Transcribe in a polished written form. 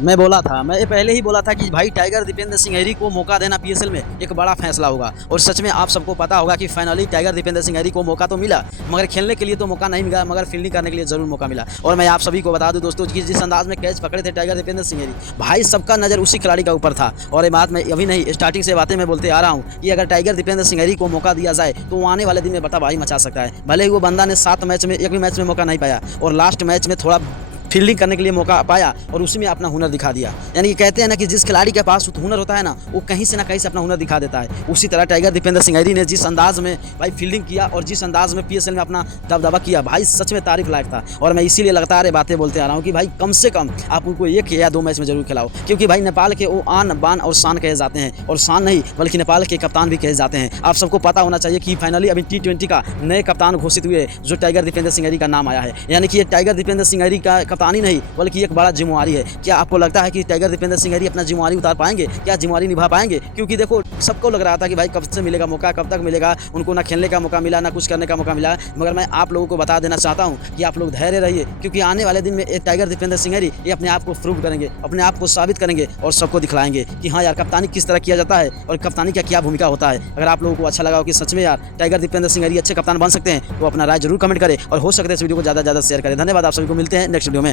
मैं बोला था, मैं पहले ही बोला था कि भाई टाइगर दीपेंद्र सिंह को मौका देना पीएसएल में एक बड़ा फैसला होगा। और सच में आप सबको पता होगा कि फाइनली टाइगर दीपेंद्र सिंह को मौका तो मिला, मगर खेलने के लिए तो मौका नहीं मिला, मगर फील्डिंग करने के लिए जरूर मौका मिला। और मैं आप सभी को बता दूं दोस्तों कि जिस अंदाज में कैच पकड़े थे टाइगर दीपेंद्र सिंह, भाई सबका नजर उसी खिलाड़ी का ऊपर था। और ये बात मैं अभी नहीं, स्टार्टिंग से बातें मैं बोलते आ रहा हूँ कि अगर टाइगर दीपेंद्र सिंह को मौका दिया जाए तो वो आने वाले दिन में बता भाई मचा सकता है। भले ही वो बंदा ने 7 मैच में एक भी मैच में मौका नहीं पाया और लास्ट मैच में थोड़ा फील्डिंग करने के लिए मौका पाया और उसी में अपना हुनर दिखा दिया। यानी कि कहते हैं ना कि जिस खिलाड़ी के पास हुनर होता है ना, वो कहीं से ना कहीं से अपना हुनर दिखा देता है। उसी तरह टाइगर दीपेंद्र सिंह ने जिस अंदाज में भाई फील्डिंग किया और जिस अंदाज में पीएसएल में अपना दबदबा किया, भाई सच में तारीफ लायक था। और मैं इसीलिए लगातार बातें बोलते आ रहा हूँ कि भाई कम से कम आप उनको 1 या 2 मैच में जरूर खिलाओ, क्योंकि भाई नेपाल के वो आन बान और शान कहे जाते हैं, और शान नहीं बल्कि नेपाल के कप्तान भी कहे जाते हैं। आप सबको पता होना चाहिए कि फाइनली अभी T20 का नए कप्तान घोषित हुए जो टाइगर दीपेंद्र सिंह का नाम आया है। यानी कि ये टाइगर दीपेंद्र सिंह का कप्तानी नहीं बल्कि एक बड़ा जिम्मेवारी है। क्या आपको लगता है कि टाइगर दीपेंद्र सिंह अपना जिम्मेवारी उतार पाएंगे, क्या जिम्मेवारी निभा पाएंगे? क्योंकि देखो सबको लग रहा था कि भाई कब से मिलेगा मौका, कब तक मिलेगा, उनको ना खेलने का मौका मिला ना कुछ करने का मौका मिला। मगर मैं आप लोगों को बता देना चाहता हूं कि आप लोग धैर्य रहिए, क्योंकि आने वाले दिन में टाइगर दीपेंद्र सिंह ये अपने आप को प्रूव करेंगे, अपने आप को साबित करेंगे और सबको दिखलाएंगे कि हाँ यार कप्तानी किस तरह किया जाता है और कप्तानी का क्या भूमिका होता है। अगर आप लोगों को अच्छा लगा हो कि सच में यार टाइगर दीपेंद्र सिंह अच्छे कप्तान बन सकते हैं तो अपना राय जरूर कमेंट करें और हो सकता है इस वीडियो को ज़्यादा से ज़्यादा शेयर करें। धन्यवाद, आप सभी को मिलते हैं नेक्स्ट वीडियो में।